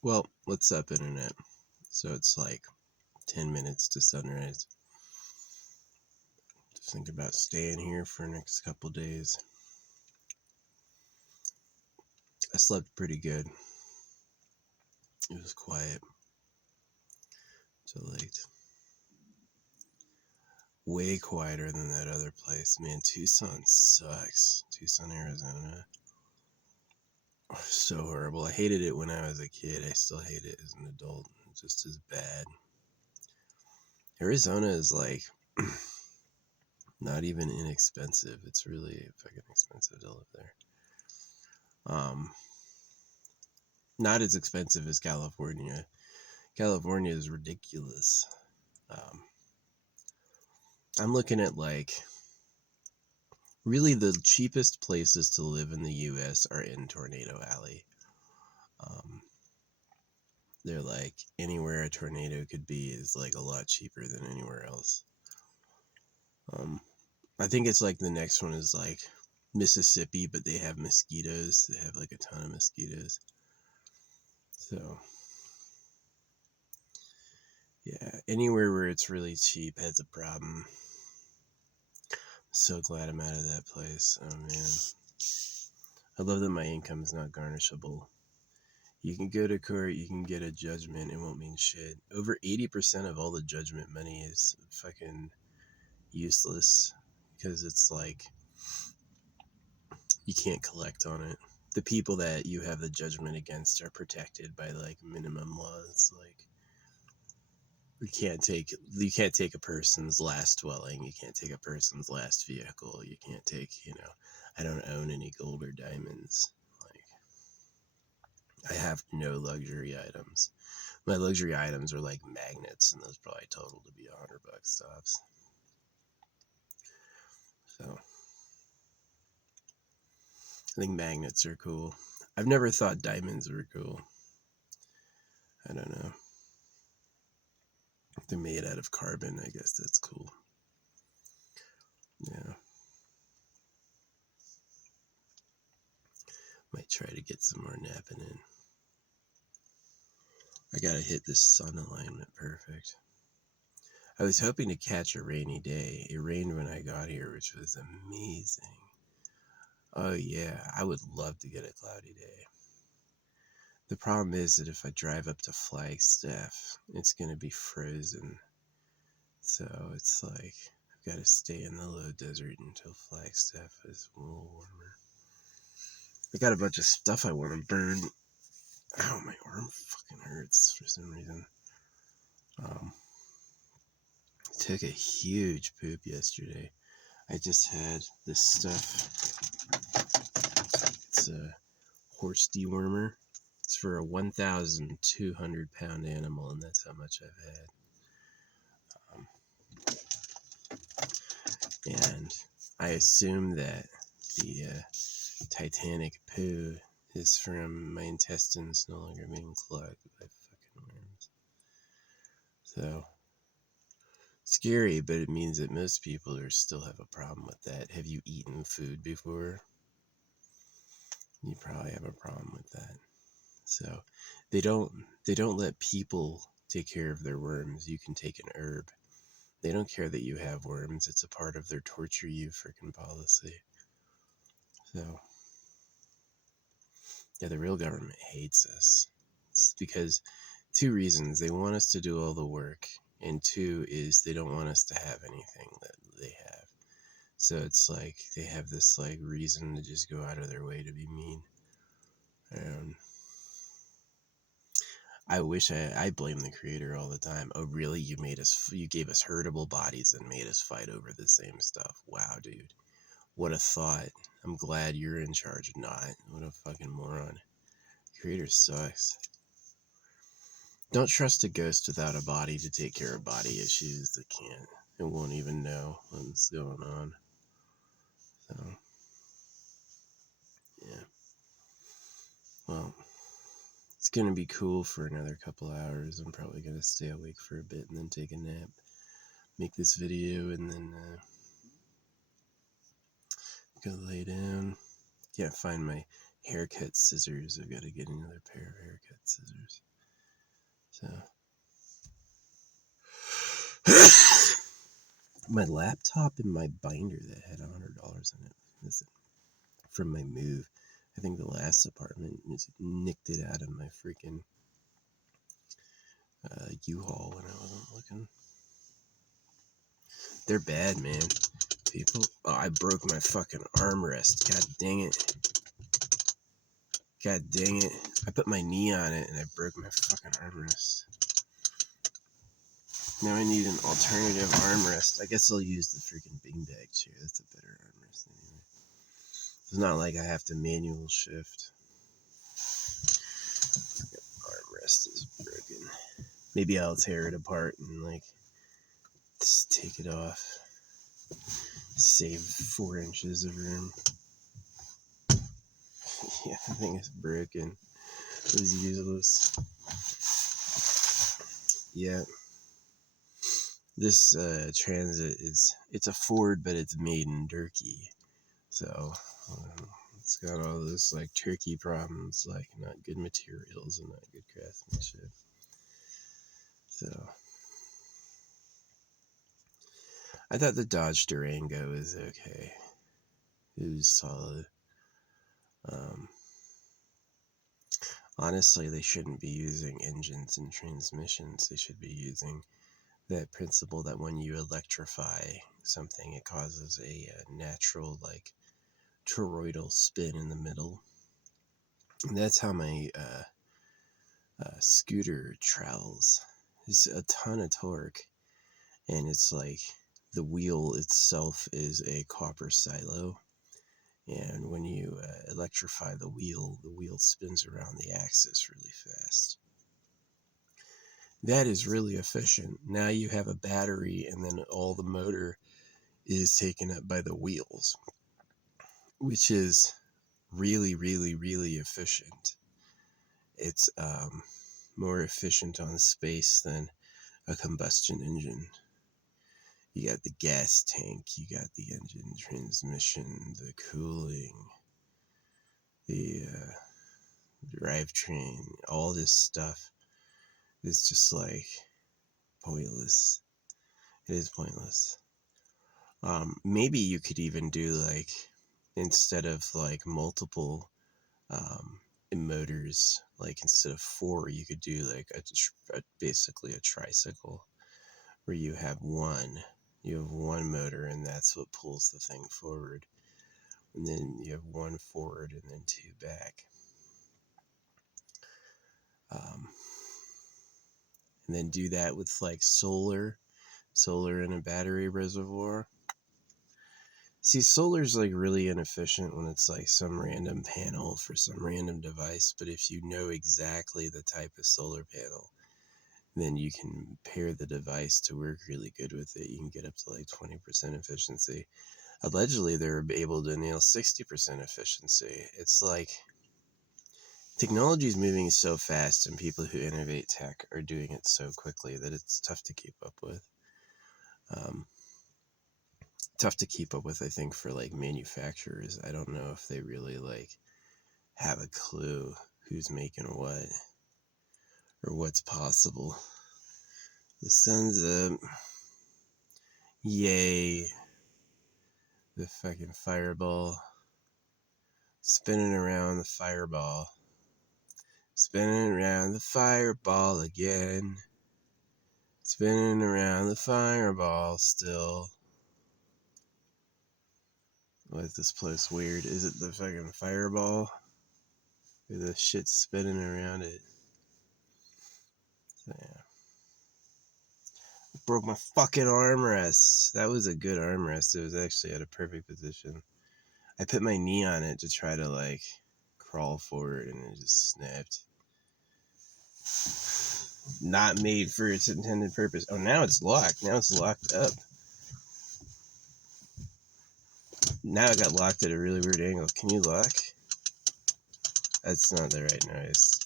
Well, what's up, internet? So it's like 10 minutes to sunrise. Just think about staying here for the next couple days. I slept pretty good. It was quiet till late. Way quieter than that other place. Man, Tucson sucks. Tucson, Arizona. Oh, so horrible. I hated it when I was a kid. I still hate it as an adult. It's just as bad. Arizona is like not even inexpensive. It's really fucking expensive to live there. Not as expensive as California. California is ridiculous. Um, I'm looking at like really the cheapest places to live in the U.S. are in Tornado Alley. Um, they're like anywhere a tornado could be is like a lot cheaper than anywhere else. Um, I think it's like the next one is like Mississippi, but they have mosquitoes. They have like a ton of mosquitoes. So yeah, anywhere where it's really cheap has a problem. So glad I'm out of that place. Oh man. I love that my income is not garnishable. You can go to court, you can get a judgment, it won't mean shit. Over 80% of all the judgment money is fucking useless because it's like you can't collect on it. The people that you have the judgment against are protected by like minimum laws. Like you can't take a person's last dwelling, you can't take a person's last vehicle, you can't take, I don't own any gold or diamonds. Like I have no luxury items. My luxury items are like magnets, and those probably total to be $100 tops. So I think magnets are cool. I've never thought diamonds were cool. I don't know. They're made out of carbon. I guess that's cool. Yeah. Might try to get some more napping in. I gotta hit this sun alignment perfect. I was hoping to catch a rainy day. It rained when I got here, which was amazing. Oh yeah, I would love to get a cloudy day. The problem is that if I drive up to Flagstaff, it's going to be frozen. So it's like I've got to stay in the low desert until Flagstaff is a little warmer. I got a bunch of stuff I want to burn. Ow, my arm fucking hurts for some reason. Took a huge poop yesterday. I just had this stuff. It's a horse dewormer. It's for a 1,200-pound animal, and that's how much I've had. And I assume that the Titanic poo is from my intestines no longer being clogged by fucking worms. So scary, but it means that most people still have a problem with that. Have you eaten food before? You probably have a problem with that. So they don't let people take care of their worms. You can take an herb. They don't care that you have worms. It's a part of their torture you freaking policy. So yeah, the real government hates us. It's because two reasons. They want us to do all the work, and two is they don't want us to have anything that they have. So it's like they have this like reason to just go out of their way to be mean. And I wish I blame the creator all the time. Oh really? You gave us hurtable bodies and made us fight over the same stuff. Wow, dude. What a thought. I'm glad you're in charge, not. What a fucking moron. Creator sucks. Don't trust a ghost without a body to take care of body issues that can't. It won't even know what's going on. So, yeah. Well, it's going to be cool for another couple hours. I'm probably going to stay awake for a bit and then take a nap. Make this video and then go lay down. Can't find my haircut scissors. I've got to get another pair of haircut scissors. My laptop and my binder that had $100 in it. Listen, from my move. I think the last apartment just nicked it out of my freaking U-Haul when I wasn't looking. They're bad, man. People. Oh, I broke my fucking armrest. God dang it. God dang it. I put my knee on it and I broke my fucking armrest. Now I need an alternative armrest. I guess I'll use the freaking beanbag chair. That's a better armrest anyway. It's not like I have to manual shift. Armrest is broken. Maybe I'll tear it apart and like just take it off. Save 4 inches of room. Yeah, the thing is broken. It was useless. Yeah. This Transit it's a Ford, but it's made in Turkey. So it's got all this like Turkey problems, like not good materials and not good craftsmanship. So I thought the Dodge Durango was okay. It was solid. Honestly, they shouldn't be using engines and transmissions. They should be using that principle that when you electrify something, it causes a natural, like, toroidal spin in the middle. And that's how my scooter travels. It's a ton of torque, and it's like the wheel itself is a copper silo. And when you electrify the wheel spins around the axis really fast. That is really efficient. Now you have a battery, and then all the motor is taken up by the wheels, which is really, really, really efficient. It's more efficient on space than a combustion engine. You got the gas tank, you got the engine, transmission, the cooling, the drivetrain, all this stuff is just like pointless. It is pointless. Maybe you could even do like, instead of like multiple motors, like instead of 4, you could do like basically a tricycle where you have one motor and that's what pulls the thing forward, and then you have 1 forward and then 2 back. And then do that with like solar in a battery reservoir. See, solar's like really inefficient when it's like some random panel for some random device, but if you know exactly the type of solar panel, then you can pair the device to work really good with it. You can get up to like 20% efficiency. Allegedly, they're able to nail 60% efficiency. It's like technology is moving so fast, and people who innovate tech are doing it so quickly that it's tough to keep up with. I think, for like manufacturers. I don't know if they really like have a clue who's making what or what's possible. The sun's up. Yay. The fucking fireball. Spinning around the fireball. Spinning around the fireball again. Spinning around the fireball still. Why is this place weird? Is it the fucking fireball? Or the shit spinning around it? So, yeah. Broke my fucking armrest. That was a good armrest. It was actually at a perfect position. I put my knee on it to try to like crawl forward, and it just snapped. Not made for its intended purpose. Oh, now it's locked. Now it's locked up. Now it got locked at a really weird angle. Can you lock? That's not the right noise.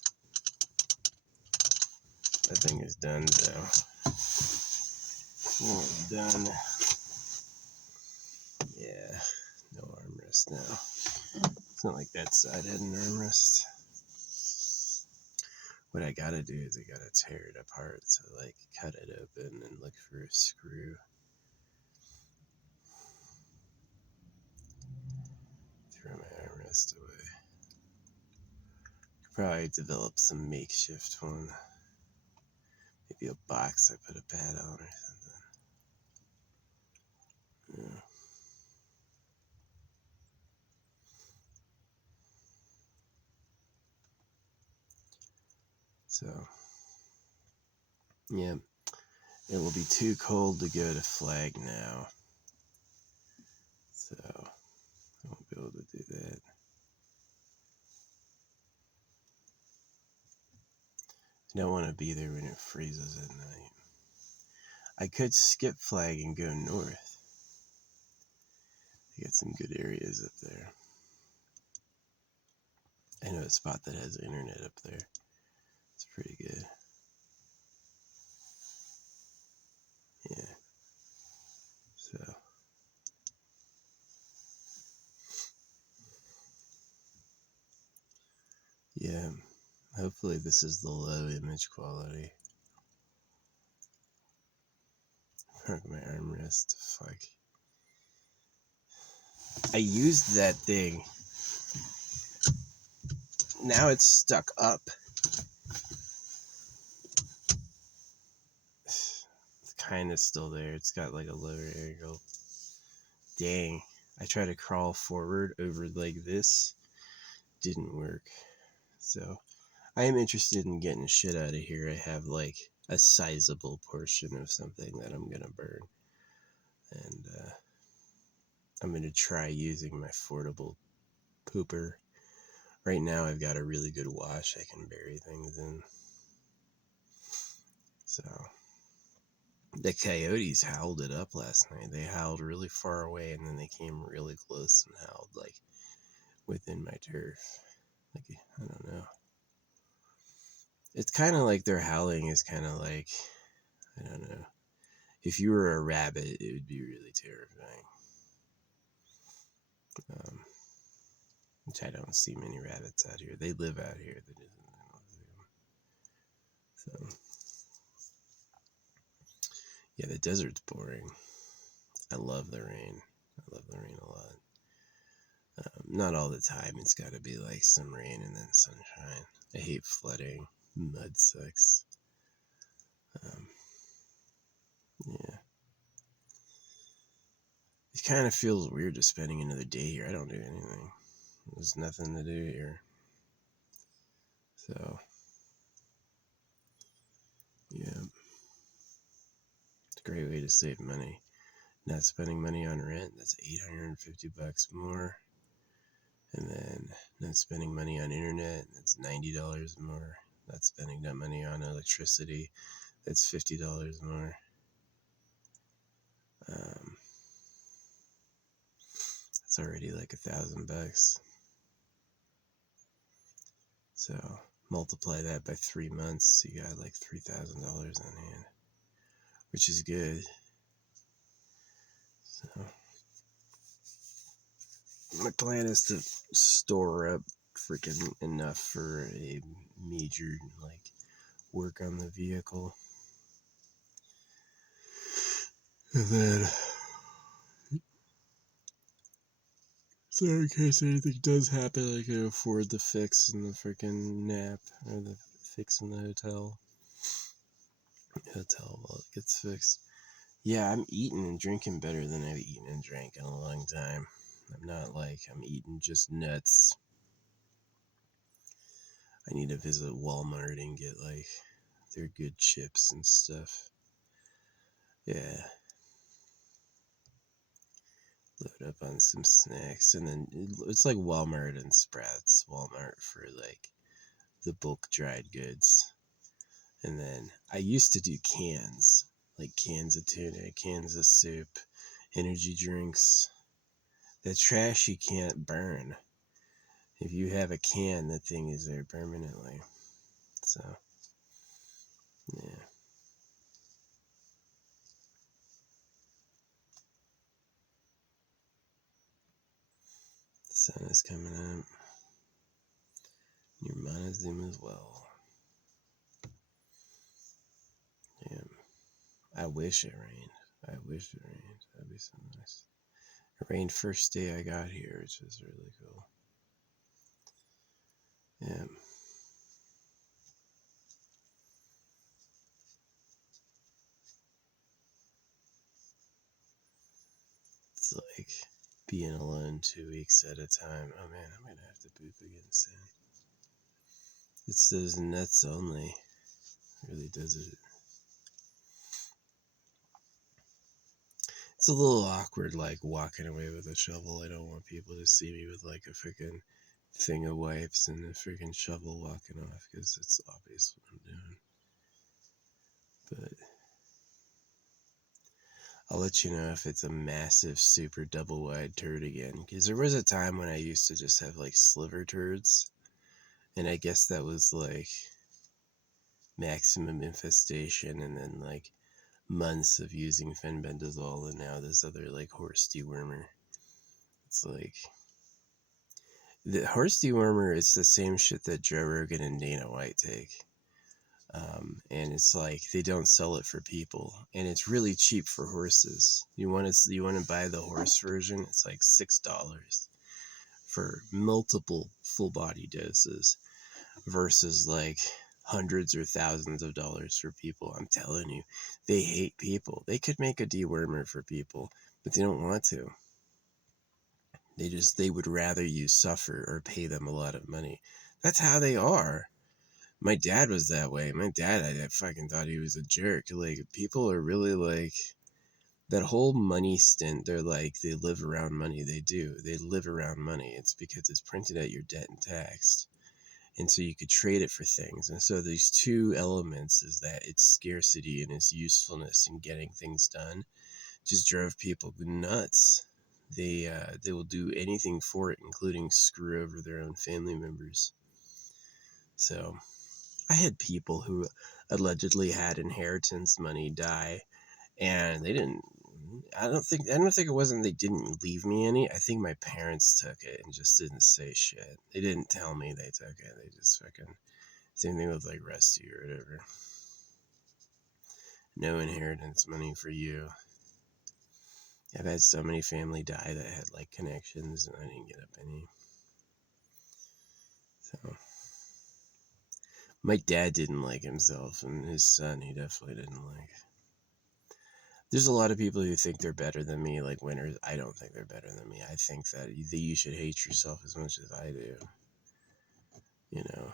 That thing is done, though. Oh, done. Yeah, no armrest now. It's not like that side had an armrest. What I gotta do is I gotta tear it apart. So, like, cut it open and look for a screw. Throw my armrest away. Probably develop some makeshift one. Maybe a box I put a pad on or something. Yeah. So, yeah, it will be too cold to go to Flag now. So, I won't be able to do that. I don't want to be there when it freezes at night. I could skip Flag and go north. I got some good areas up there. I know a spot that has internet up there. It's pretty good. Yeah. So. Yeah. Hopefully this is the low image quality. Fuck my armrest. Fuck. I used that thing. Now it's stuck up. It's kind of still there. It's got like a lower angle. Dang. I tried to crawl forward over like this. Didn't work. So I am interested in getting shit out of here. I have like a sizable portion of something that I'm gonna burn. And I'm gonna try using my portable pooper. Right now I've got a really good wash I can bury things in. So the coyotes howled it up last night. They howled really far away and then they came really close and howled like within my turf. Like, I don't know. It's kind of like their howling is kind of like, I don't know. If you were a rabbit, it would be really terrifying. Which I don't see many rabbits out here. They live out here. So, yeah, the desert's boring. I love the rain. I love the rain a lot. Not all the time. It's got to be like some rain and then sunshine. I hate flooding. Mud sucks. Yeah. It kind of feels weird just spending another day here. I don't do anything. There's nothing to do here. So, yeah. It's a great way to save money. Not spending money on rent, that's $850 more. And then not spending money on internet, that's $90 more. Not spending that money on electricity, that's $50 more. It's already like $1,000. So multiply that by 3 months, you got like $3,000 on hand, which is good. So my plan is to store up freaking enough for a major like work on the vehicle. And then, so in case anything does happen, I can afford the fix in the freaking nap or the fix in the hotel while it gets fixed. Yeah, I'm eating and drinking better than I've eaten and drank in a long time. I'm not like I'm eating just nuts. I need to visit Walmart and get like their good chips and stuff. Yeah. Load up on some snacks, and then it's like Walmart and Sprouts. Walmart for like the bulk dried goods, and then I used to do cans, like cans of tuna, cans of soup, energy drinks. The trash you can't burn. If you have a can, that thing is there permanently. So, yeah. The sun is coming up. Your Montezuma as well. I wish it rained. I wish it rained. That'd be so nice. It rained first day I got here, which was really cool. Yeah. It's like being alone 2 weeks at a time. Oh man, I'm gonna have to poop again soon. It's those nuts only. It really does it. It's a little awkward, like walking away with a shovel. I don't want people to see me with like a freaking thing of wipes and a freaking shovel walking off, because it's obvious what I'm doing. But I'll let you know if it's a massive, super double wide turd again. Because there was a time when I used to just have like sliver turds. And I guess that was like maximum infestation, and then like months of using fenbendazole, and now this other like horse dewormer. It's like the horse dewormer is the same shit that Joe Rogan and Dana White take. And it's like they don't sell it for people, and it's really cheap for horses. You want to buy the horse version? It's like $6 for multiple full body doses, versus like hundreds or thousands of dollars for people. I'm telling you, they hate people. They could make a dewormer for people, but they don't want to. They would rather you suffer or pay them a lot of money. That's how they are. My dad was that way. My dad, I fucking thought he was a jerk. Like, people are really like, that whole money stint, they're like, they live around money. They do. They live around money. It's because it's printed at your debt and taxed. And so you could trade it for things. And so these two elements is that its scarcity and its usefulness in getting things done just drove people nuts. They will do anything for it, including screw over their own family members. So I had people who allegedly had inheritance money die, and they didn't. I don't think it wasn't they didn't leave me any. I think my parents took it and just didn't say shit. They didn't tell me they took it. They just fucking, same thing with like Rusty or whatever. No inheritance money for you. I've had so many family die that had like connections, and I didn't get up any. So my dad didn't like himself, and his son he definitely didn't like. There's a lot of people who think they're better than me, like winners. I don't think they're better than me. I think that you should hate yourself as much as I do. You know.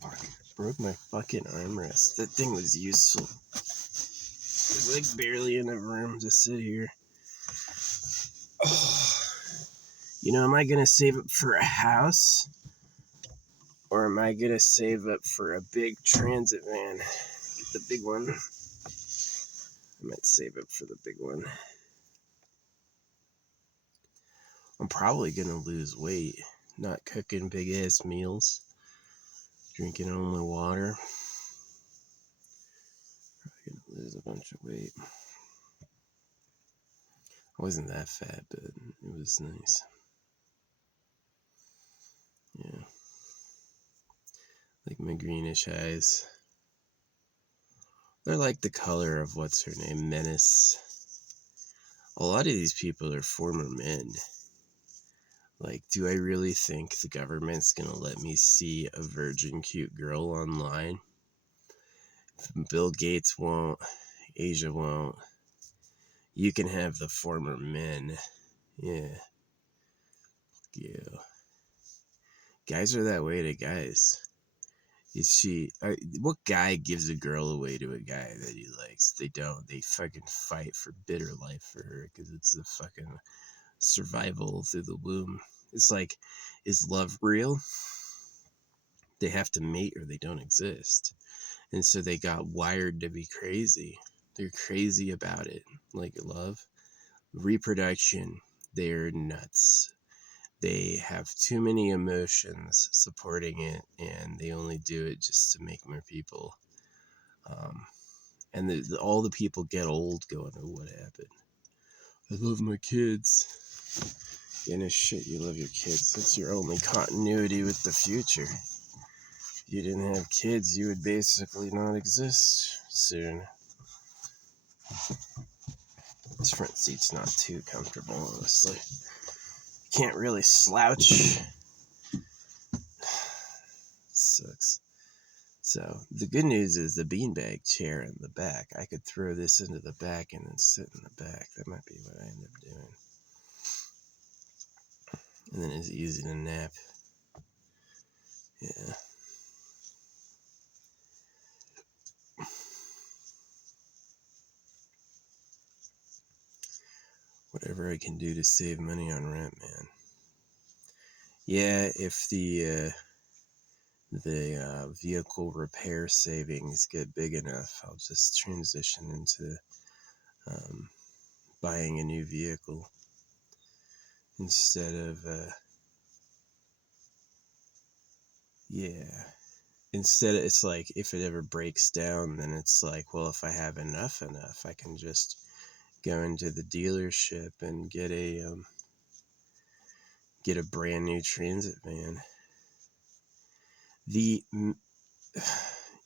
Fuck. Broke my fucking armrest. That thing was useful. There's like barely enough room to sit here. Oh. You know, am I gonna save up for a house? Or am I gonna save up for a big transit van? Get the big one. I might save up for the big one. I'm probably gonna lose weight. Not cooking big ass meals. Drinking only water. Probably gonna lose a bunch of weight. I wasn't that fat, but it was nice. Yeah. Like my greenish eyes. They're like the color of what's her name, Menace. A lot of these people are former men. Like, do I really think the government's gonna let me see a virgin cute girl online? Bill Gates won't. Asia won't. You can have the former men. Yeah. Yeah. Guys are that way to guys. What guy gives a girl away to a guy that he likes? They don't. They fucking fight for bitter life for her, because it's the fucking survival through the womb. It's like, is love real? They have to mate or they don't exist. And so they got wired to be crazy. They're crazy about it. Like love. Reproduction, they're nuts. They have too many emotions supporting it, and they only do it just to make more people. And all the people get old going, oh, what happened? I love my kids. In a shit, you love your kids. That's your only continuity with the future. If you didn't have kids, you would basically not exist soon. This front seat's not too comfortable, honestly. Can't really slouch. Sucks. So, the good news is the beanbag chair in the back. I could throw this into the back and then sit in the back. That might be what I end up doing. And then it's easy to nap. Yeah. Whatever I can do to save money on rent, man. Yeah, if the vehicle repair savings get big enough, I'll just transition into buying a new vehicle instead of instead of, it's like if it ever breaks down, then it's like, well, if I have enough, I can just go into the dealership and get a brand new transit van. You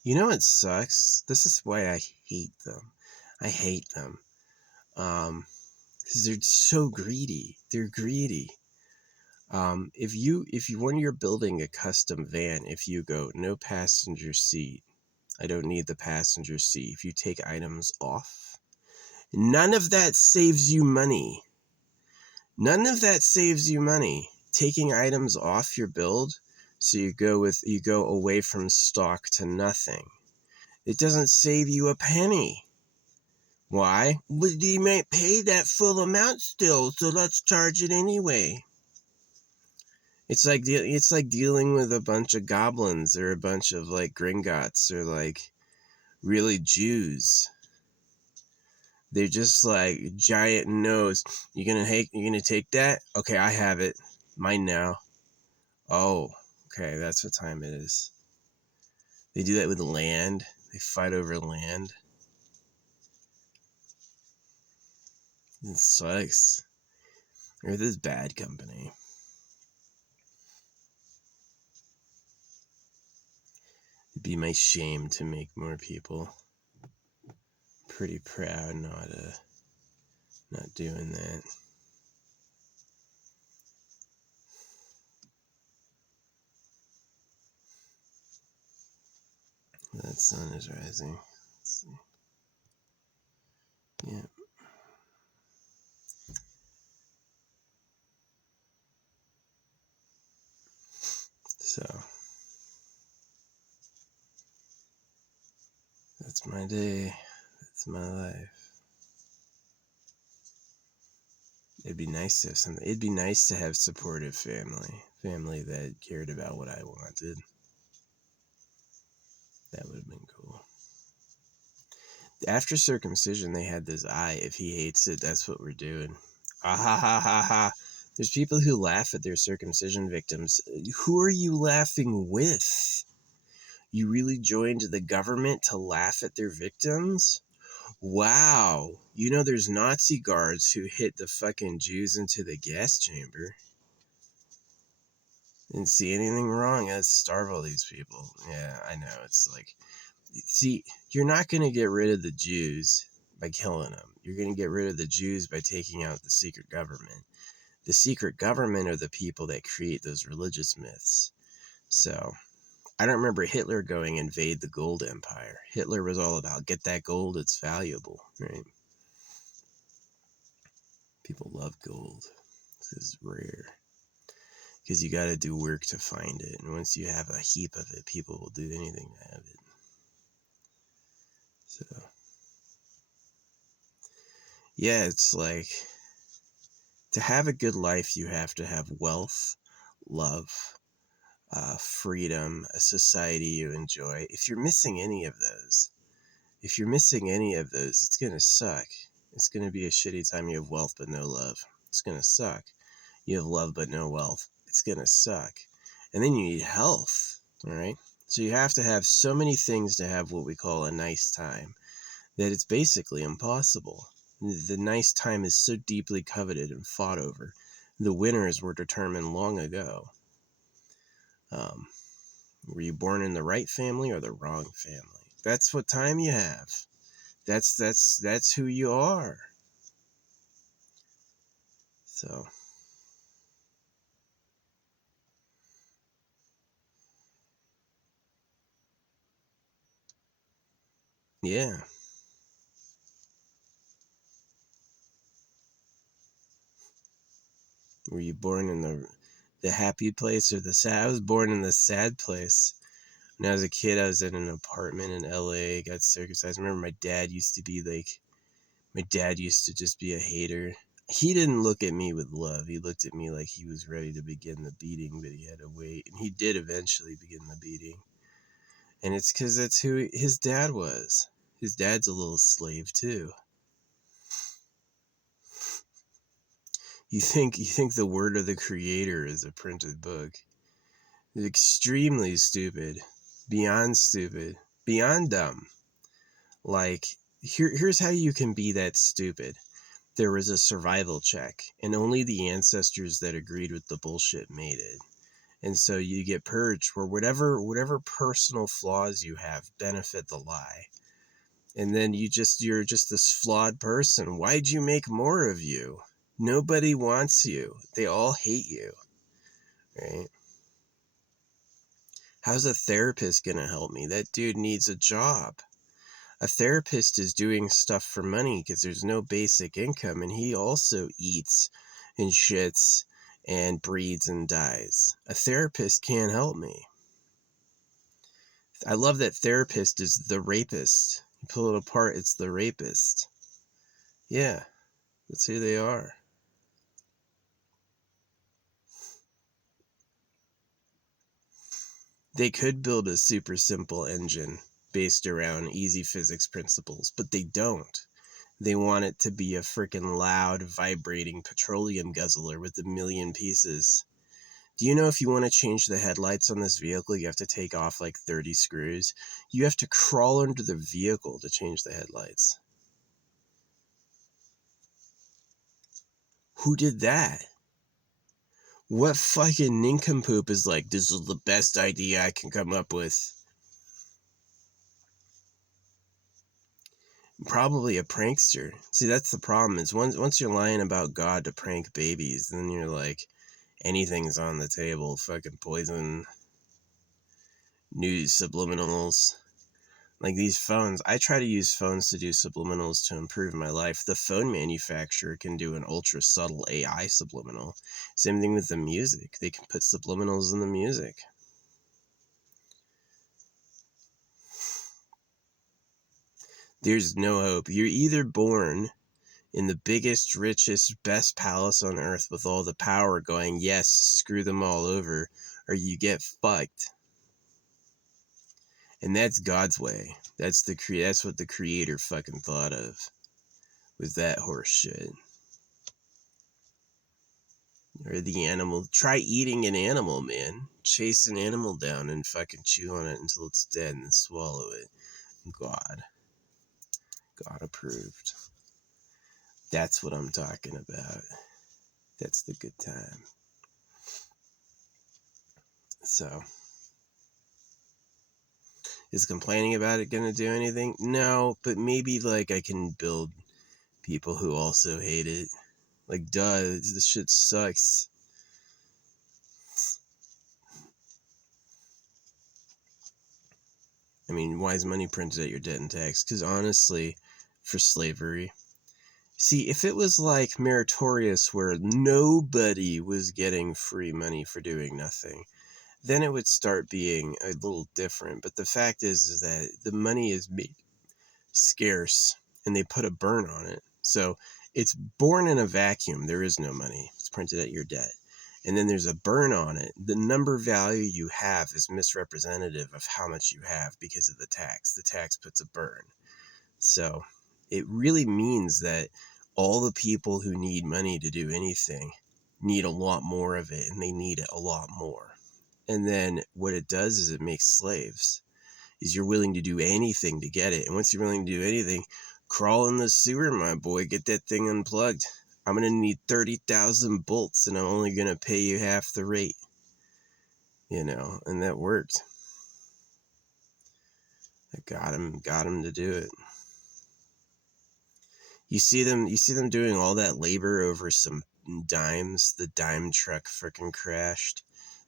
know what sucks? This is why I hate them. I hate them. Because they're so greedy. They're greedy. If when you're building a custom van, if you go no passenger seat, I don't need the passenger seat. If you take items off, none of that saves you money. None of that saves you money. Taking items off your build, so you go away from stock to nothing. It doesn't save you a penny. Why? Well, you might pay that full amount still, so let's charge it anyway. It's like dealing with a bunch of goblins or a bunch of like Gringotts or like really Jews. They're just like giant nose. You're gonna take that? Okay, I have it. Mine now. Oh, okay, that's what time it is. They do that with land. They fight over land. It sucks. Earth is bad company. It'd be my shame to make more people. Pretty proud not doing that. That sun is rising. Let's see. Yeah. So that's my day. That's my life. It'd be nice to have something. It'd be nice to have supportive family that cared about what I wanted. That would have been cool. After circumcision, they had this if he hates it, that's what we're doing. Ah ha ha ha ha. There's people who laugh at their circumcision victims. Who are you laughing with? You really joined the government to laugh at their victims? Wow. You know there's Nazi guards who hit the fucking Jews into the gas chamber. Didn't see anything wrong. Let's starve all these people. Yeah, I know. It's like, see, you're not going to get rid of the Jews by killing them. You're going to get rid of the Jews by taking out the secret government. The secret government are the people that create those religious myths. So, I don't remember Hitler going invade the gold empire. Hitler was all about, get that gold, it's valuable, right? People love gold. It's rare. Because you got to do work to find it. And once you have a heap of it, people will do anything to have it. So, yeah, it's like, to have a good life, you have to have wealth, love, freedom, a society you enjoy. If you're missing any of those, it's going to suck. It's going to be a shitty time. You have wealth but no love. It's going to suck. You have love but no wealth. It's going to suck. And then you need health, all right? So you have to have so many things to have what we call a nice time that it's basically impossible. The nice time is so deeply coveted and fought over The winners were determined long ago. Were you born in the right family or the wrong family? That's what time you have. That's who you are. So yeah. Were you born in the happy place or the sad? I was born in the sad place. When I was a kid, I was in an apartment in LA, got circumcised. I remember my dad used to just be a hater. He didn't look at me with love. He looked at me like he was ready to begin the beating, but he had to wait. And he did eventually begin the beating. And it's because that's who his dad was. His dad's a little slave too. You think the word of the creator is a printed book. It's extremely stupid. Beyond stupid. Beyond dumb. Like, here's how you can be that stupid. There was a survival check, and only the ancestors that agreed with the bullshit made it. And so you get purged where whatever personal flaws you have benefit the lie. And then you're just this flawed person. Why'd you make more of you? Nobody wants you. They all hate you. Right? How's a therapist gonna help me? That dude needs a job. A therapist is doing stuff for money because there's no basic income, and he also eats and shits and breeds and dies. A therapist can't help me. I love that therapist is the rapist. You pull it apart, it's the rapist. Yeah, that's who they are. They could build a super simple engine based around easy physics principles, but they don't. They want it to be a freaking loud, vibrating petroleum guzzler with 1,000,000 pieces. Do you know if you want to change the headlights on this vehicle, you have to take off like 30 screws? You have to crawl under the vehicle to change the headlights. Who did that? What fucking nincompoop is like, this is the best idea I can come up with? Probably a prankster. See, that's the problem, is once you're lying about God to prank babies, then you're like, anything's on the table. Fucking poison, news, subliminals. Like these phones, I try to use phones to do subliminals to improve my life. The phone manufacturer can do an ultra subtle AI subliminal. Same thing with the music. They can put subliminals in the music. There's no hope. You're either born in the biggest, richest, best palace on earth with all the power going, yes, screw them all over, or you get fucked. And that's God's way. That's what the creator fucking thought of, was that horse shit. Or the animal. Try eating an animal, man. Chase an animal down and fucking chew on it until it's dead and then swallow it. God approved. That's what I'm talking about. That's the good time. So, is complaining about it gonna do anything? No, but maybe like I can build people who also hate it. Like, duh, this shit sucks. I mean, why is money printed at your debt and tax? Because honestly, for slavery. See, if it was like meritorious where nobody was getting free money for doing nothing, then it would start being a little different. But the fact is that the money is made scarce and they put a burn on it. So it's born in a vacuum. There is no money. It's printed at your debt. And then there's a burn on it. The number value you have is misrepresentative of how much you have because of the tax. The tax puts a burn. So it really means that all the people who need money to do anything need a lot more of it, and they need it a lot more. And then what it does is it makes slaves. Is you're willing to do anything to get it. And once you're willing to do anything, crawl in the sewer, my boy, get that thing unplugged. I'm going to need 30,000 bolts and I'm only going to pay you half the rate. You know, and that worked. I got him to do it. You see them doing all that labor over some dimes. The dime truck freaking crashed.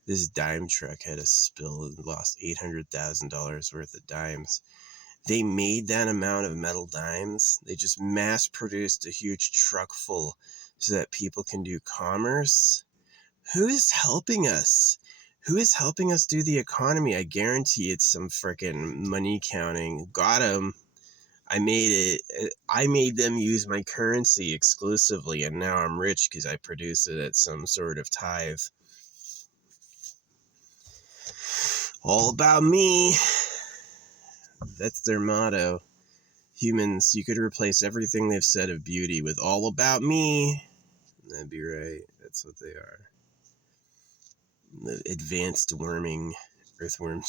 This dime truck had a spill and lost $800,000 worth of dimes. They made that amount of metal dimes. They just mass produced a huge truck full so that people can do commerce. Who is helping us? Who is helping us do the economy? I guarantee it's some freaking money counting. Got 'em. I made it. I made them use my currency exclusively, and now I'm rich because I produce it at some sort of tithe. All about me. That's their motto. Humans, you could replace everything they've said of beauty with all about me. That'd be right. That's what they are. The advanced worming earthworm.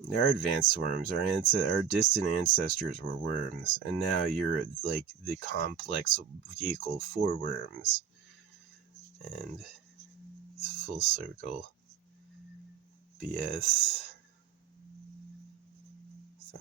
There are advanced worms. Our distant ancestors were worms, and now you're like the complex vehicle for worms. And it's full circle BS. So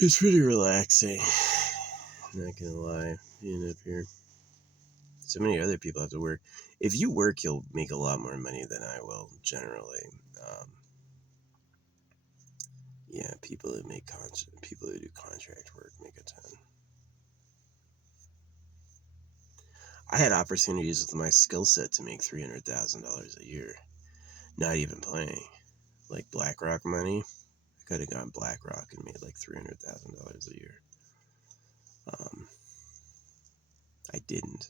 it's pretty relaxing. Not gonna lie, being up here. So many other people have to work. If you work, you'll make a lot more money than I will, generally. Yeah, people who do contract work make a ton. I had opportunities with my skill set to make $300,000 a year. Not even playing. Like BlackRock money. I could have gone BlackRock and made like $300,000 a year. I didn't.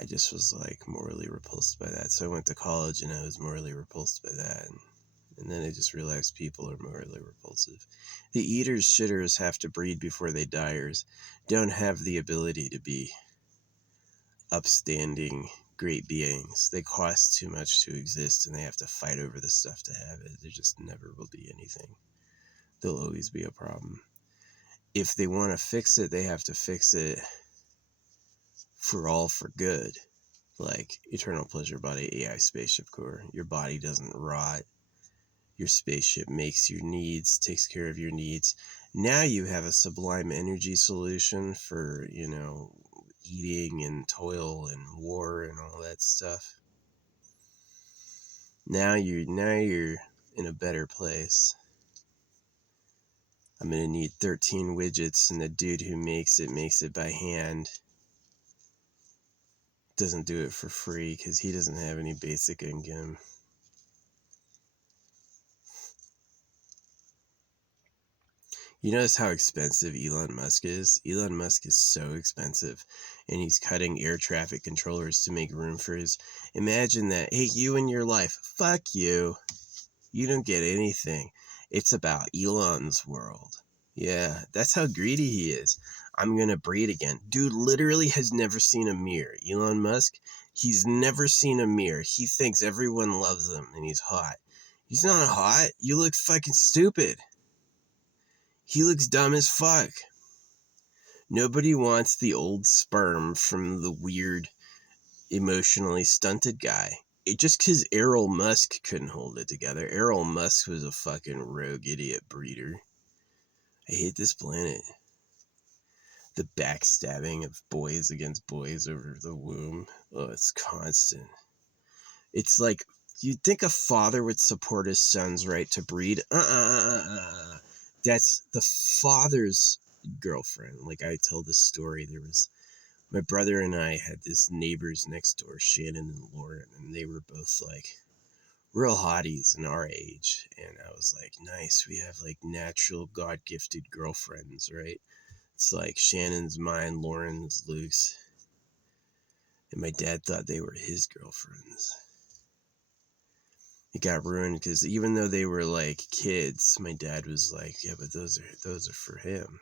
I just was like morally repulsed by that. So I went to college and I was morally repulsed by that. And then I just realized people are morally repulsive. The eaters, shitters have to breed before they diers. Don't have the ability to be upstanding, great beings. They cost too much to exist and they have to fight over the stuff to have it. There just never will be anything. There'll always be a problem. If they want to fix it, they have to fix it for good. Like Eternal Pleasure Body AI Spaceship Core. Your body doesn't rot. Your spaceship makes your needs, takes care of your needs. Now you have a sublime energy solution for, eating and toil and war and all that stuff. Now you're in a better place. I'm going to need 13 widgets, and the dude who makes it by hand. Doesn't do it for free because he doesn't have any basic income. You notice how expensive Elon Musk is? Elon Musk is so expensive, and he's cutting air traffic controllers to make room for his... Imagine that. Hey, you in your life. Fuck you. You don't get anything. It's about Elon's world. Yeah, that's how greedy he is. I'm going to breed again. Dude literally has never seen a mirror. Elon Musk, he's never seen a mirror. He thinks everyone loves him, and he's hot. He's not hot. You look fucking stupid. He looks dumb as fuck. Nobody wants the old sperm from the weird, emotionally stunted guy. Just because Errol Musk couldn't hold it together. Errol Musk was a fucking rogue idiot breeder. I hate this planet. The backstabbing of boys against boys over the womb. Oh, it's constant. It's like, you'd think a father would support his son's right to breed. That's the father's girlfriend. Like, I tell this story. There was, my brother and I had this neighbors next door, Shannon and Lauren, and they were both like real hotties in our age. And I was like, nice, we have like natural God-gifted girlfriends, right? It's like Shannon's mine, Lauren's Luke's. And my dad thought they were his girlfriends. It got ruined because even though they were like kids, my dad was like, yeah, but those are for him.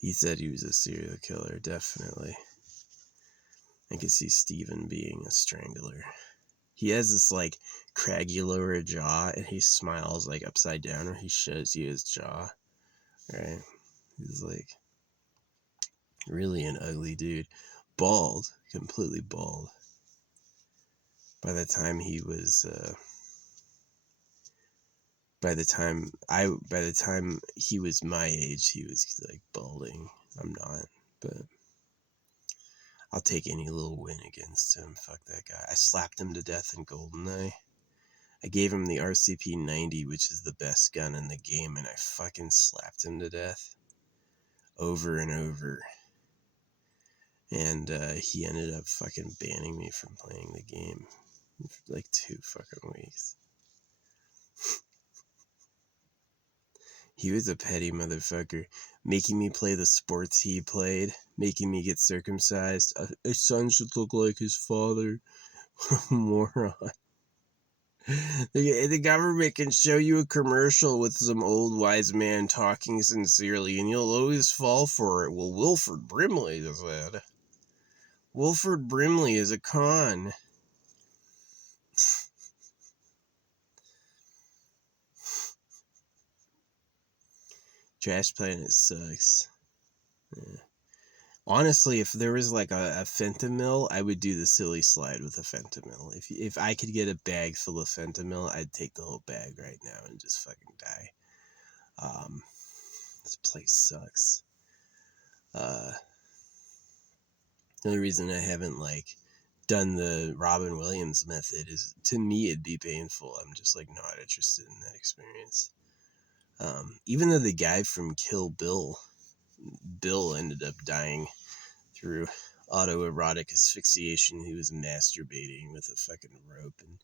He said he was a serial killer, definitely. I could see Steven being a strangler. He has this, like, craggy lower jaw, and he smiles, like, upside down, or he shows you his jaw, right? He's, like, really an ugly dude. Bald. Completely bald. By the time he was, by the time he was my age, he was, like, balding. I'm not, but I'll take any little win against him. Fuck that guy. I slapped him to death in GoldenEye. I gave him the RCP-90, which is the best gun in the game, and I fucking slapped him to death. Over and over. And he ended up fucking banning me from playing the game for like 2 fucking weeks. He was a petty motherfucker, making me play the sports he played, making me get circumcised. A son should look like his father. Moron. The government can show you a commercial with some old wise man talking sincerely, and you'll always fall for it. Well, Wilford Brimley said. Wilford Brimley is a con. Trash Planet sucks. Yeah. Honestly, if there was like a fentanyl, I would do the silly slide with a fentanyl. If I could get a bag full of fentanyl, I'd take the whole bag right now and just fucking die. This place sucks. The only reason I haven't like done the Robin Williams method is, to me, it'd be painful. I'm just like not interested in that experience. Even though the guy from Kill Bill ended up dying through autoerotic asphyxiation. He was masturbating with a fucking rope, and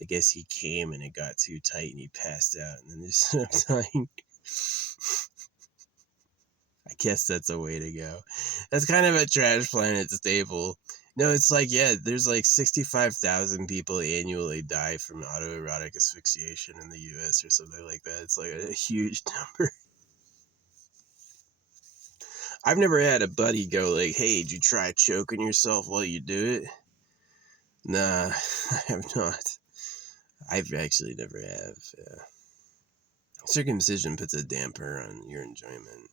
I guess he came and it got too tight and he passed out, and then they just ended up dying. I guess that's a way to go. That's kind of a Trash Planet staple. No, it's like, yeah, there's like 65,000 people annually die from autoerotic asphyxiation in the US or something like that. It's like a huge number. I've never had a buddy go like, hey, did you try choking yourself while you do it? Nah, I have not. I've actually never have. Yeah. Circumcision puts a damper on your enjoyment.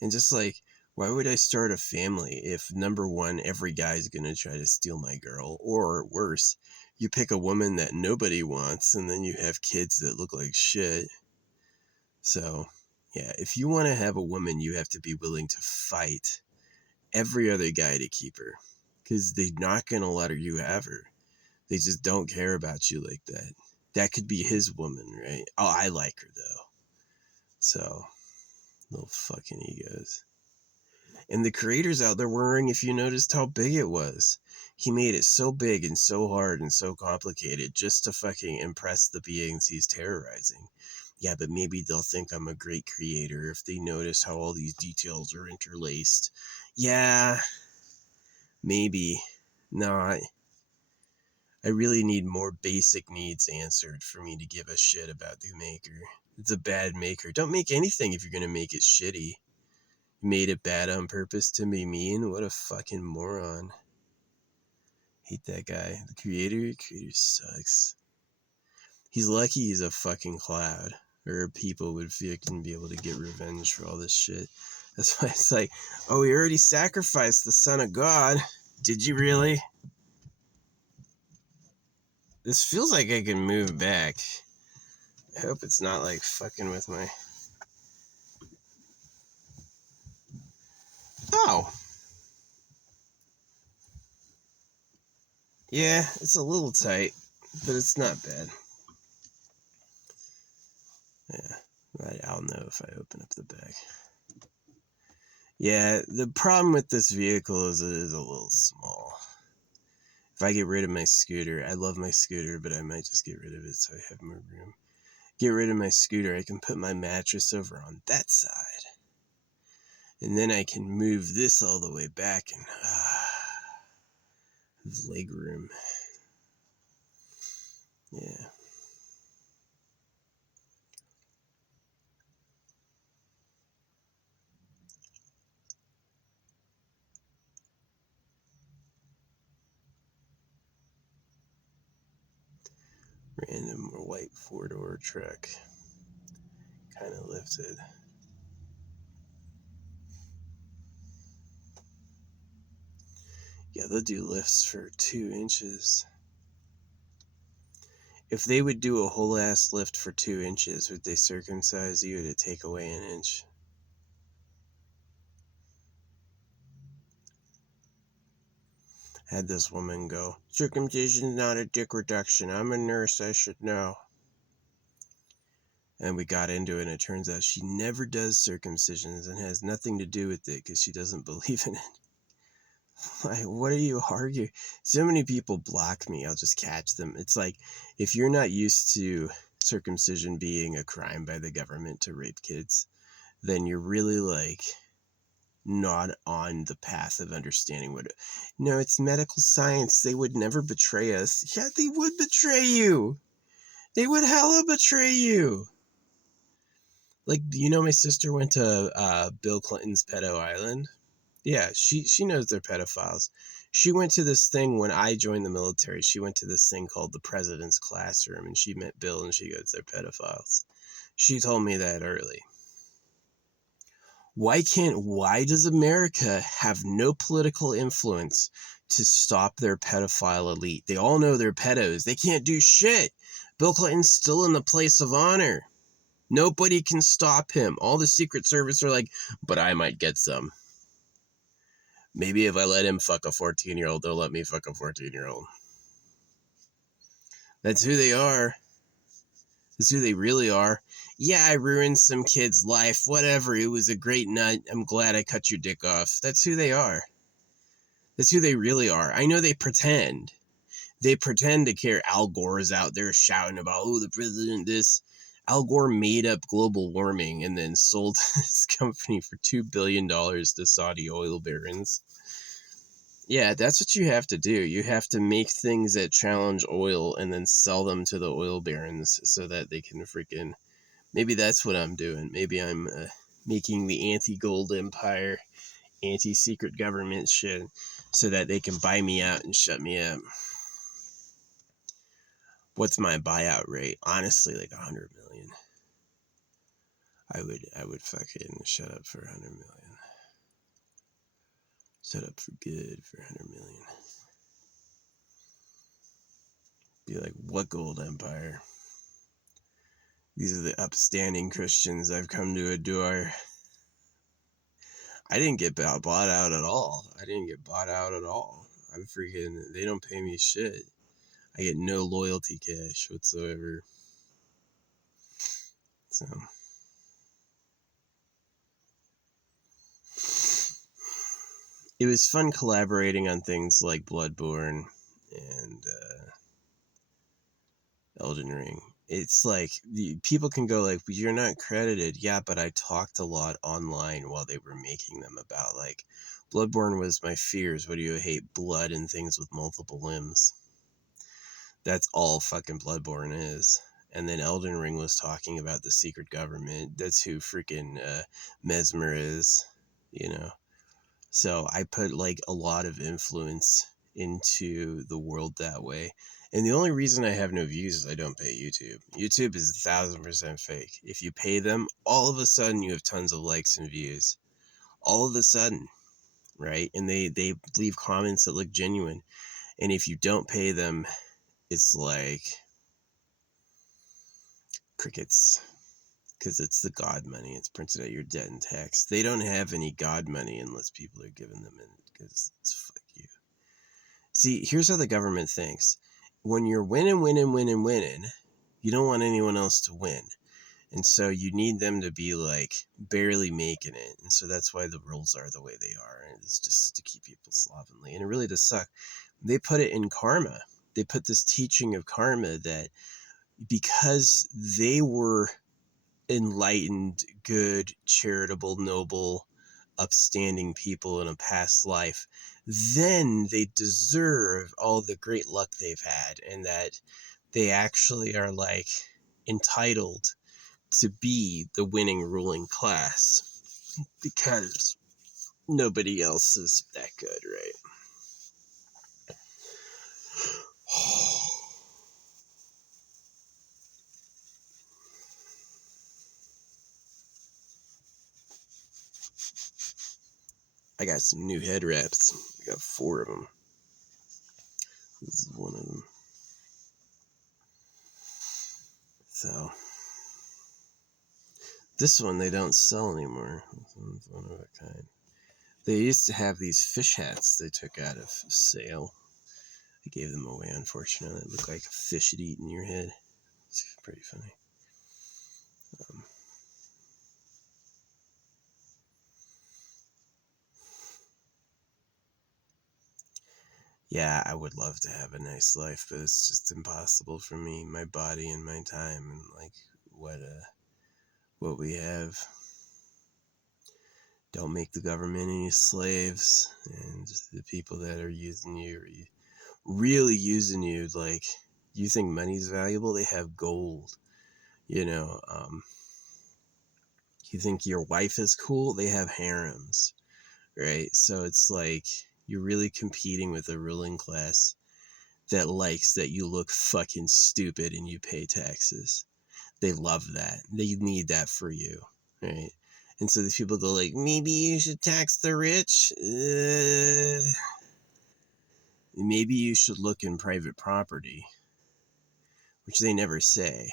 And just like, why would I start a family if, number one, every guy's gonna try to steal my girl? Or worse, you pick a woman that nobody wants and then you have kids that look like shit. So, yeah, if you want to have a woman, you have to be willing to fight every other guy to keep her. Because they're not gonna let you have her. They just don't care about you like that. That could be his woman, right? Oh, I like her, though. So, little fucking egos. And the creators out there wondering if you noticed how big it was. He made it so big and so hard and so complicated just to fucking impress the beings he's terrorizing. Yeah, but maybe they'll think I'm a great creator if they notice how all these details are interlaced. Yeah, maybe. No, I really need more basic needs answered for me to give a shit about the maker. It's a bad maker. Don't make anything if you're gonna make it shitty. Made it bad on purpose to be mean? What a fucking moron. Hate that guy. The creator sucks. He's lucky he's a fucking cloud, or people would fucking be able to get revenge for all this shit. That's why it's like, oh, he already sacrificed the son of God. Did you really? This feels like I can move back. I hope it's not like fucking with my... Oh. Yeah, it's a little tight, but it's not bad. Yeah, I'll know if I open up the back. Yeah, the problem with this vehicle is it is a little small. If I get rid of my scooter, I love my scooter, but I might just get rid of it so I have more room. Get rid of my scooter, I can put my mattress over on that side. And then I can move this all the way back and have leg room. Yeah. Random white 4-door truck. Kind of lifted. Yeah, they'll do lifts for 2 inches. If they would do a whole ass lift for 2 inches, would they circumcise you to take away an inch? Had this woman go, circumcision's not a dick reduction. I'm a nurse, I should know. And we got into it, and it turns out she never does circumcisions and has nothing to do with it because she doesn't believe in it. Like, what are you arguing? So many people block me, I'll just catch them. It's like, if you're not used to circumcision being a crime by the government to rape kids, then you're really like not on the path of understanding what no, it's medical science. They would never betray us. Yeah, they would betray you. They would hella betray you. Like, my sister went to Bill Clinton's pedo island. Yeah, she knows they're pedophiles. She went to this thing when I joined the military. She went to this thing called the President's Classroom, and she met Bill, and she goes, they're pedophiles. She told me that early. Why does America have no political influence to stop their pedophile elite? They all know they're pedos. They can't do shit. Bill Clinton's still in the place of honor. Nobody can stop him. All the Secret Service are like, but I might get some. Maybe if I let him fuck a 14-year-old, they'll let me fuck a 14-year-old. That's who they are. That's who they really are. Yeah, I ruined some kid's life. Whatever. It was a great nut. I'm glad I cut your dick off. That's who they are. That's who they really are. I know they pretend. They pretend to care. Al Gore is out there shouting about, oh, the president, this. Al Gore made up global warming and then sold his company for $2 billion to Saudi oil barons. Yeah, that's what you have to do. You have to make things that challenge oil and then sell them to the oil barons so that they can freaking... Maybe that's what I'm doing. Maybe I'm making the anti-gold empire, anti-secret government shit so that they can buy me out and shut me up. What's my buyout rate? Honestly, like 100 million. I would fucking shut up for 100 million. Shut up for good for 100 million. Be like, what gold empire? These are the upstanding Christians I've come to adore. I didn't get bought out at all. They don't pay me shit. I get no loyalty cash whatsoever. So. It was fun collaborating on things like Bloodborne and Elden Ring. It's like, people can go like, you're not credited. Yeah, but I talked a lot online while they were making them about, like, Bloodborne was my fears. What do you hate? Blood and things with multiple limbs. That's all fucking Bloodborne is. And then Elden Ring was talking about the secret government. That's who freaking Mesmer is, So I put like a lot of influence into the world that way. And the only reason I have no views is I don't pay YouTube. YouTube is 1,000% fake. If you pay them, all of a sudden you have tons of likes and views. All of a sudden, right? And they leave comments that look genuine. And if you don't pay them, it's like crickets. Because it's the God money. It's printed out your debt and tax. They don't have any God money unless people are giving them in, because it's fuck you. See, here's how the government thinks. When you're winning, you don't want anyone else to win. And so you need them to be like barely making it. And so that's why the rules are the way they are. And it's just to keep people slovenly. And it really does suck. They put it in karma. They put this teaching of karma that because they were enlightened, good, charitable, noble, upstanding people in a past life, then they deserve all the great luck they've had, and that they actually are like entitled to be the winning ruling class because nobody else is that good, right? I got some new head wraps. I got 4 of them. This is one of them. So, this one they don't sell anymore. This one's one of a kind. They used to have these fish hats they took out of sale. I gave them away, unfortunately. It looked like a fish had eaten your head. It's pretty funny. Yeah, I would love to have a nice life, but it's just impossible for me, my body and my time, and like what we have. Don't make the government any slaves, and the people that are using you, really using you, like, you think money's valuable? They have gold. You know, you think your wife is cool? They have harems, right? So it's like you're really competing with a ruling class that likes that you look fucking stupid and you pay taxes. They love that. They need that for you, right? And so these people go like, maybe you should tax the rich. Maybe you should look in private property, which they never say.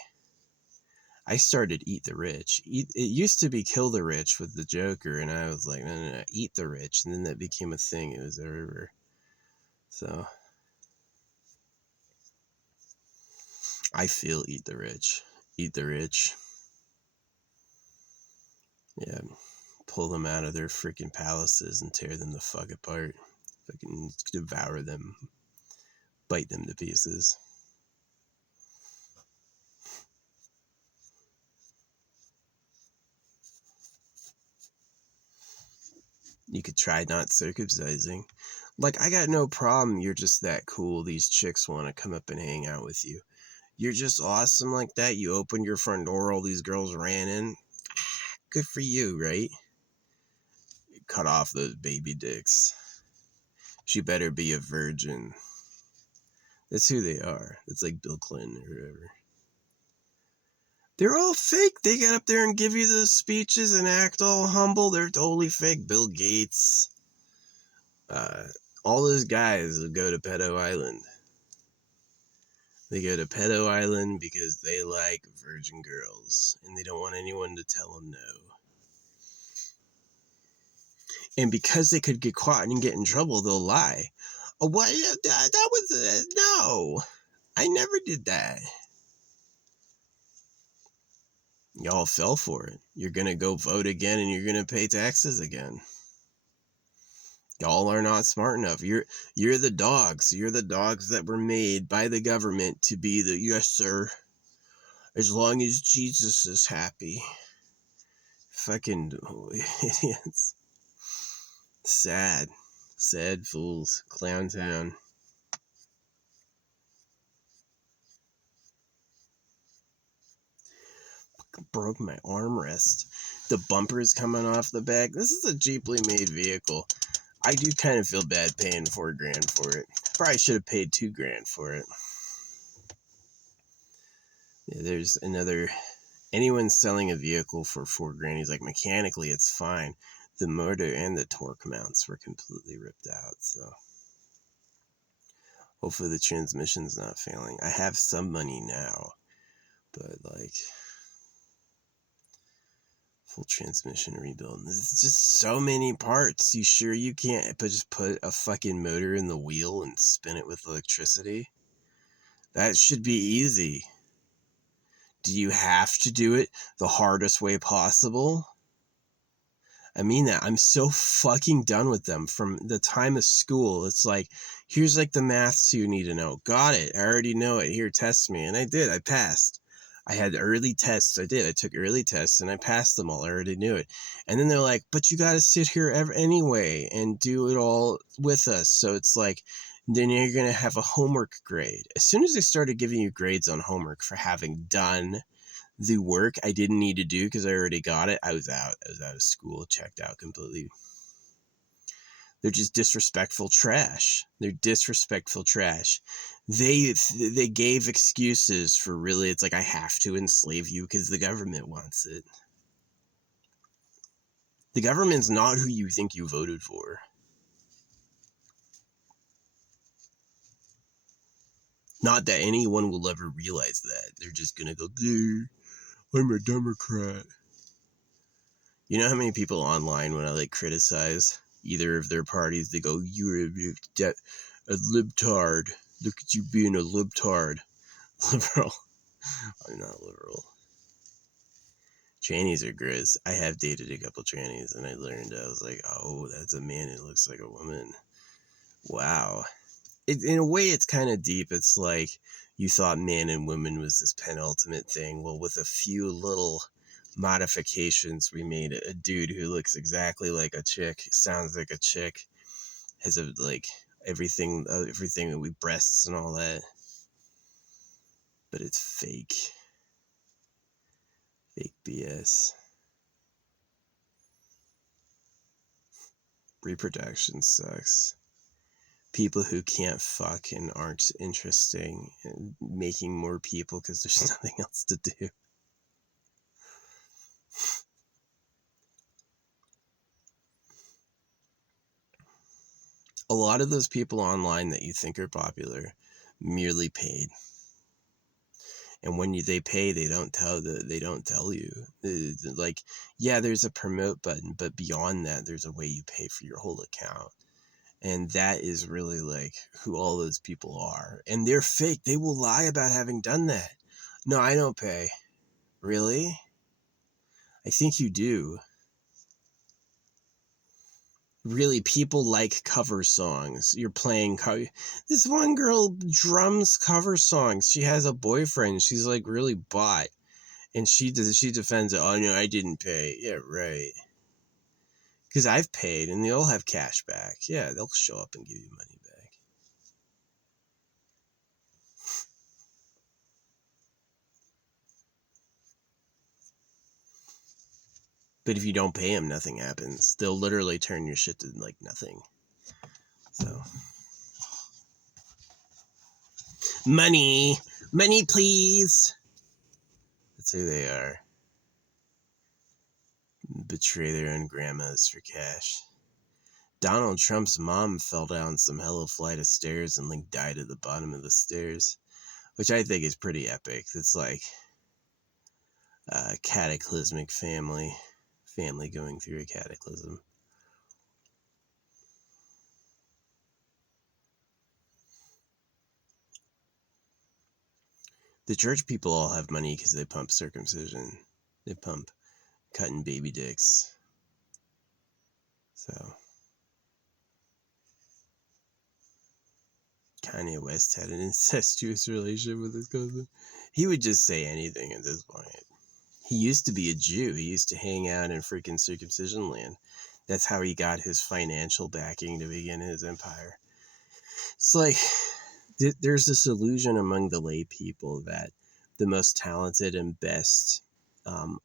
I started Eat the Rich. It used to be Kill the Rich with the Joker, and I was like, no, Eat the Rich. And then that became a thing. It was everywhere. So I feel Eat the Rich. Eat the Rich. Yeah. Pull them out of their freaking palaces and tear them the fuck apart. Fucking devour them. Bite them to pieces. You could try not circumcising. Like, I got no problem. You're just that cool. These chicks want to come up and hang out with you. You're just awesome like that. You opened your front door. All these girls ran in. Good for you, right? Cut off those baby dicks. She better be a virgin. That's who they are. It's like Bill Clinton or whoever. They're all fake. They get up there and give you those speeches and act all humble. They're totally fake. Bill Gates. All those guys will go to Pedo Island. They go to Pedo Island because they like virgin girls. And they don't want anyone to tell them no. And because they could get caught and get in trouble, they'll lie. Oh, what? That was... no. I never did that. Y'all fell for it. You're going to go vote again and you're going to pay taxes again. Y'all are not smart enough. You're the dogs. You're the dogs that were made by the government to be the, yes, sir, as long as Jesus is happy. Fucking idiots. Sad. Sad fools. Clown town. Broke my armrest. The bumper's coming off the back. This is a cheaply made vehicle. I do kind of feel bad paying $4,000 for it. Probably should have paid $2,000 for it. Yeah, there's another. Anyone selling a vehicle for $4,000, he's like, mechanically it's fine. The motor and the torque mounts were completely ripped out. So hopefully the transmission's not failing. I have some money now, but like, full transmission rebuild. There's just so many parts. You sure you can't just put a fucking motor in the wheel and spin it with electricity? That should be easy. Do you have to do it the hardest way possible? I mean that. I'm so fucking done with them from the time of school. It's like, here's like the maths you need to know. Got it. I already know it. Here, test me. And I did. I passed. I had early tests. I did. I took early tests and I passed them all. I already knew it. And then they're like, but you got to sit here anyway and do it all with us. So it's like, then you're going to have a homework grade. As soon as they started giving you grades on homework for having done the work I didn't need to do because I already got it, I was out. I was out of school, checked out completely. They're just disrespectful trash. They're disrespectful trash. They gave excuses for really, it's like, I have to enslave you because the government wants it. The government's not who you think you voted for. Not that anyone will ever realize that. They're just gonna go, I'm a Democrat. You know how many people online, when I like criticize either of their parties, they go, you're a libtard. Look at you being a libtard. Liberal. I'm not liberal. Trannies are gross. I have dated a couple trannies, and I learned, I was like, oh, that's a man who looks like a woman. Wow. In a way, it's kind of deep. It's like you thought man and woman was this penultimate thing. Well, with a few little modifications, we made a dude who looks exactly like a chick, sounds like a chick, has a, like everything that we breasts and all that. But it's fake. Fake BS. Reproduction sucks. People who can't fuck and aren't interesting, and making more people because there's nothing else to do. A lot of those people online that you think are popular merely paid. And when they pay, they don't tell you. Like, yeah, there's a promote button, but beyond that, there's a way you pay for your whole account. And that is really like who all those people are. And they're fake. They will lie about having done that. No, I don't pay. Really? I think you do. Really, people like cover songs. You're playing this one girl drums cover songs. She has a boyfriend. She's like really bought. And she defends it. Oh no, I didn't pay. Yeah, right. Because I've paid and they'll have cash back. Yeah, they'll show up and give you money back. But if you don't pay them, nothing happens. They'll literally turn your shit to like nothing. So. Money! Money, please! That's who they are. Betray their own grandmas for cash. Donald Trump's mom fell down some hella flight of stairs and like died at the bottom of the stairs, which I think is pretty epic. It's like a cataclysmic family going through a cataclysm. The church people all have money because they pump circumcision. They pump cutting baby dicks. So Kanye West had an incestuous relationship with his cousin. He would just say anything at this point. He used to be a Jew. He used to hang out in freaking circumcision land. That's how he got his financial backing to begin his empire. It's like there's this illusion among the lay people that the most talented and best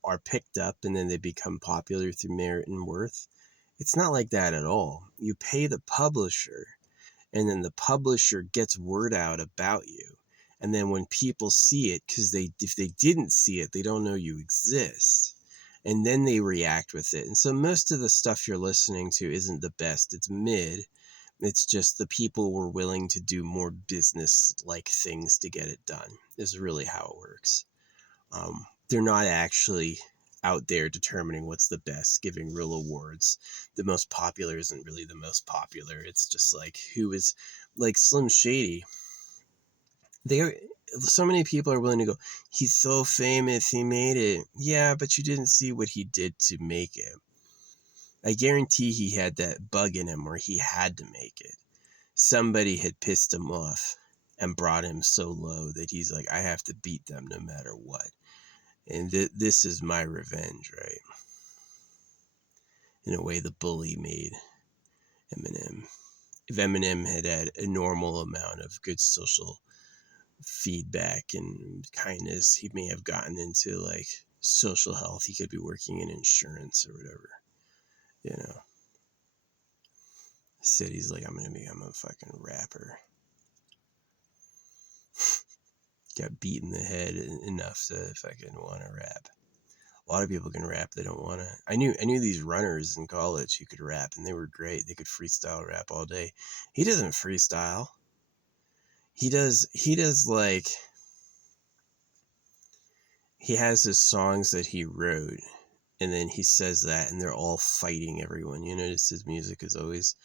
are picked up and then they become popular through merit and worth. It's not like that at all. You pay the publisher, and then the publisher gets word out about you. And then when people see it, because if they didn't see it, they don't know you exist. And then they react with it. And so most of the stuff you're listening to isn't the best. It's mid. It's just the people were willing to do more business-like things to get it done, is really how it works. They're not actually out there determining what's the best, giving real awards. The most popular isn't really the most popular. It's just like who is like Slim Shady. So many people are willing to go, he's so famous, he made it. Yeah, but you didn't see what he did to make it. I guarantee he had that bug in him where he had to make it. Somebody had pissed him off and brought him so low that he's like, I have to beat them no matter what. And this is my revenge, right? In a way, the bully made Eminem. If Eminem had a normal amount of good social feedback and kindness, he may have gotten into like social health. He could be working in insurance or whatever, you know. Said he's like, I'm gonna become a fucking rapper. Got beat in the head enough to fucking want to rap. A lot of people can rap. They don't want to. I knew these runners in college who could rap, and they were great. They could freestyle rap all day. He doesn't freestyle. He does like, he has his songs that he wrote, and then he says that, and they're all fighting everyone. You notice his music is always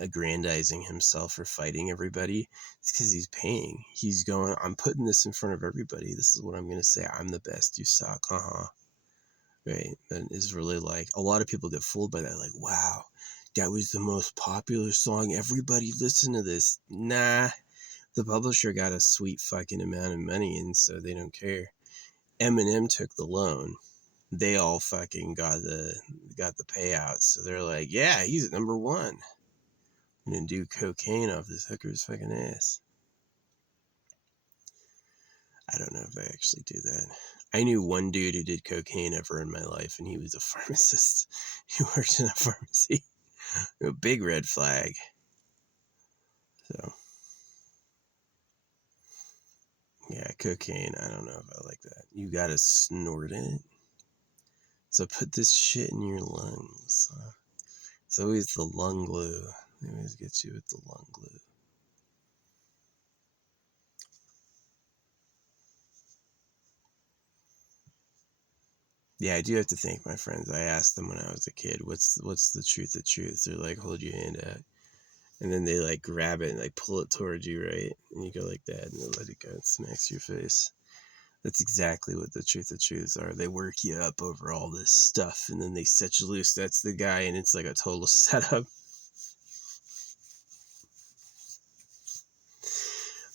aggrandizing himself or fighting everybody. It's because he's paying. He's going, I'm putting this in front of everybody. This is what I'm going to say. I'm the best. You suck. Right. And it's really like, a lot of people get fooled by that. Like, wow, that was the most popular song. Everybody listen to this. Nah, the publisher got a sweet fucking amount of money, and so they don't care. Eminem took the loan. They all fucking got the payout. So they're like, yeah, he's at number one. I'm gonna do cocaine off this hooker's fucking ass. I don't know if I actually do that. I knew one dude who did cocaine ever in my life, and he was a pharmacist. He worked in a pharmacy. A big red flag. So, yeah, cocaine, I don't know if I like that. You gotta snort it. So put this shit in your lungs. It's always the lung glue. They always get you with the lung glue. Yeah, I do have to thank my friends. I asked them when I was a kid, what's the truth of truth? They're like, hold your hand out. And then they like grab it and like pull it towards you, right? And you go like that, and they let it go and smacks your face. That's exactly what the truth of truths are. They work you up over all this stuff, and then they set you loose. That's the guy, and it's like a total setup.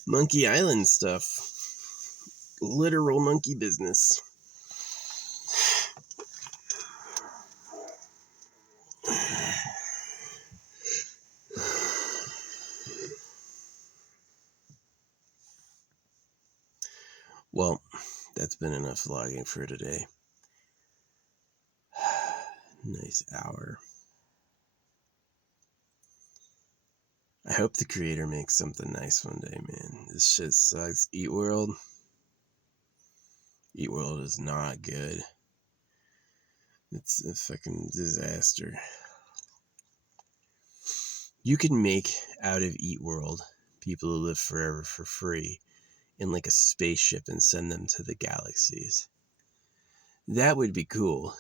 Monkey Island stuff. Literal monkey business. Well, that's been enough vlogging for today. Nice hour. I hope the creator makes something nice one day, man. This shit sucks. Eat World is not good. It's a fucking disaster. You can make out of Eat World people who live forever for free in like a spaceship and send them to the galaxies. That would be cool,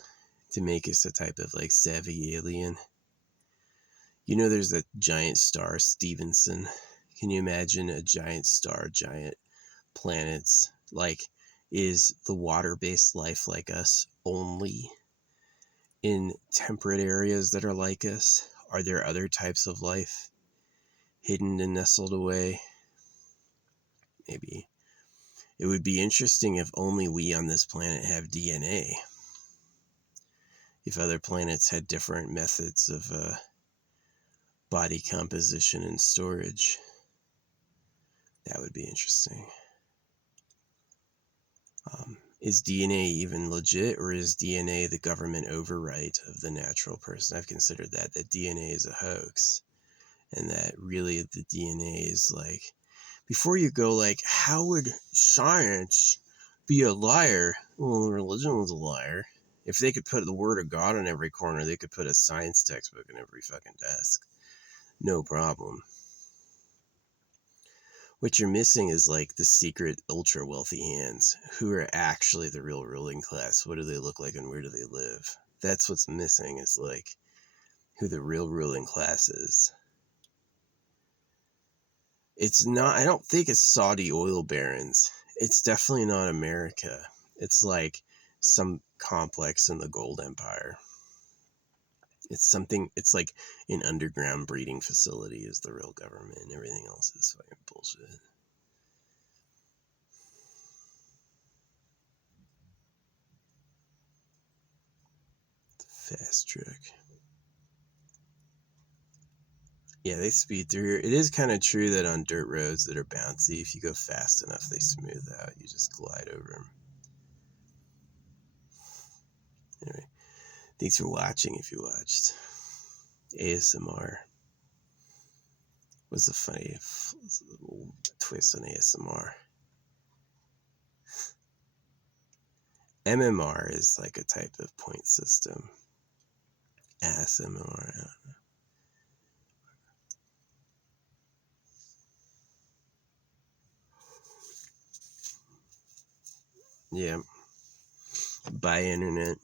to make us a type of like savvy alien. You know, there's that giant star, Stevenson. Can you imagine a giant star, giant planets? Like, is the water-based life like us only in temperate areas that are like us? Are there other types of life hidden and nestled away? Maybe. It would be interesting if only we on this planet have DNA. If other planets had different methods of body composition and storage. That would be interesting. Is DNA even legit, or is DNA the government overwrite of the natural person? I've considered that DNA is a hoax, and that really the DNA is like, before you go like, how would science be a liar? Well, religion was a liar. If they could put the word of God on every corner, they could put a science textbook on every fucking desk. No problem. What you're missing is like the secret ultra wealthy hands. Who are actually the real ruling class? What do they look like and where do they live? That's what's missing, is like who the real ruling class is. It's not, I don't think it's Saudi oil barons. It's definitely not America. It's like some complex in the gold empire. It's something, it's like an underground breeding facility is the real government, and everything else is fucking bullshit. Fast track. Yeah, they speed through here. It is kind of true that on dirt roads that are bouncy, if you go fast enough, they smooth out. You just glide over them. Anyway, thanks for watching if you watched. ASMR. What's a funny twist on ASMR? MMR is like a type of point system. ASMR, I don't know. Yeah. Bye, internet.